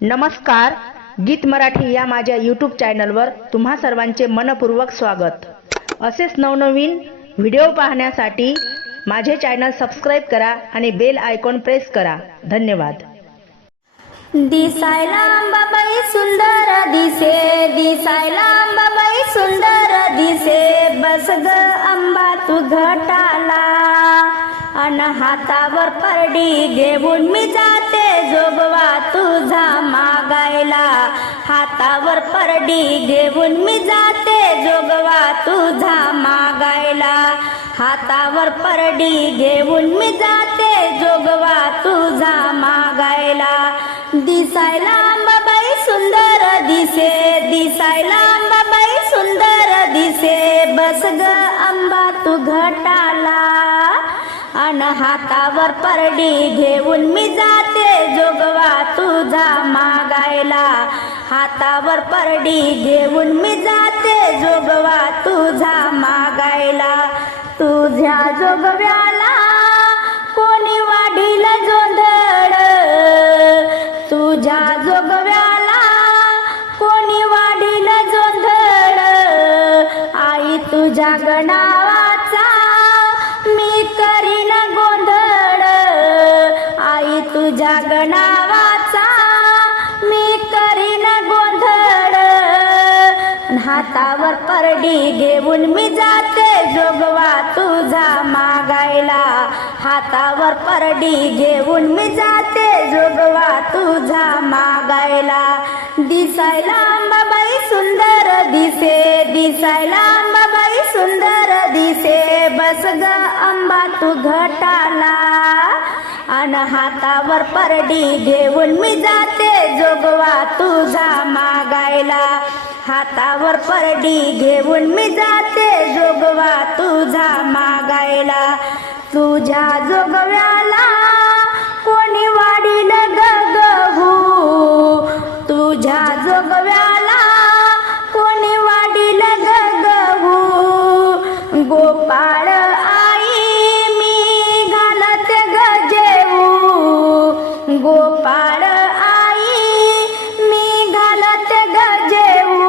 नमस्कार गीत मराठी या माझ्या यूट्यूब चॅनलवर तुम्हा सर्वांचे मनपूर्वक स्वागत. असेच नवनवीन व्हिडिओ पाहण्यासाठी माझे चॅनल सबस्क्राईब करा आणि बेल आयकॉन प्रेस करा. धन्यवाद. दिसायला अंबाबाई सुंदर दिसे दिसायला अंबाबाई सुंदर दिसे. बस ग अंबा तू घटाला. अन हातावर परडी घेऊन मी जाते जोगवा तुझा मागायला. हातावर परडी घेऊन मी जाते जोगवा तुझा मागायला. हातावर परडी घेऊन मी जाते जोगवा तुझा मागायला. दिसायला अंबाबाई सुंदर दिसे दिसायला बाबाई सुंदर दिसे. बस ग अंबा तू घटाला. अन हातावर परडी घेऊन मी जाते जोगवा तुझा मागायला. हातावर परडी घेऊन मी जाते जोगवा तुझा मागायला. तुझ्या जोगव्याला कोणी वाढील जोंधळ तुझ्या जोगव्याला कोणी वाढील जोंधळ आई तुझ्या गणा आई मी करीन गोंधळ. हातावर परडी घेऊन मी जाते जोगवा तुझा मागायला. हातावर परडी घेऊन मी जाते जोगवा तुझा मागायला. दिसायला अंबाबाई सुंदर दिसे दिसायला अंबाबाई सुंदर दिसे. बस ग अंबा तू घटाला. अन हातावर परडी घेऊन मी जाते जोगवा तुझा मागायला. हातावर परडी घेऊन मी जाते जोगवा तुझा मागायला. तुझ्या जोगव्याला बाळ आई मी घालत गजेऊ.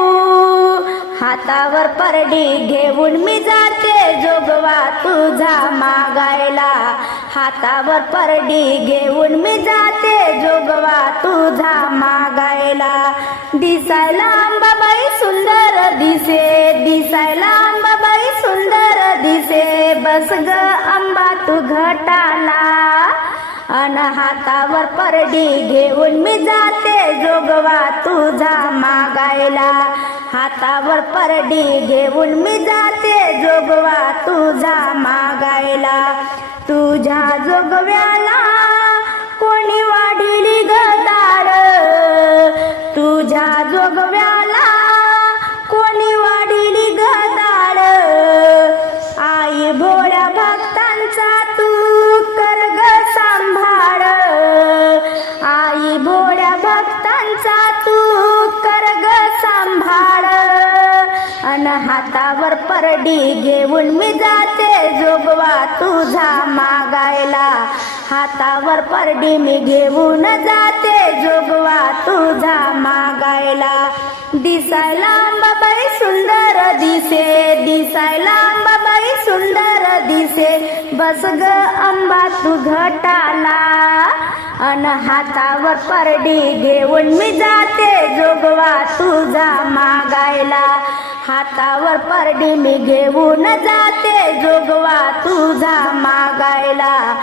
हातावर परडी घेऊन मी जाते जोगवा तुझा मागायला. हातावर परडी घेऊन मी जाते जोगवा तुझा मागायला. दिसायला अंबाबाई सुंदर दिसे दिसायला अंबाबाई सुंदर दिसे. बस ग अंबा तू घटाला हातावर परडी घेऊन मी जाते जोगवा तुझा मागायला. हातावर परडी घेऊन मी जाते जोगवा तुझा मागायला. तुझ्या जोगव्याला कोणी वाढिली गदार? तुझ्या जोगव्या हातावर परडी घेऊन मी जाते जोगवा तुझा मागायला. हातावर परडी मी घेऊन जाते जोगवा तुझा मागायला. दिसायला अंबाबाई सुंदर दिसे दिसायला अंबाबाई सुंदर दिसे. बस ग अंबा तू घटाला. अन हातावर परडी घेऊन मी जाते जोगवा तुझा मागायला. हातावर परडी मी घेऊन जाते जोगवा तुझा मागायला.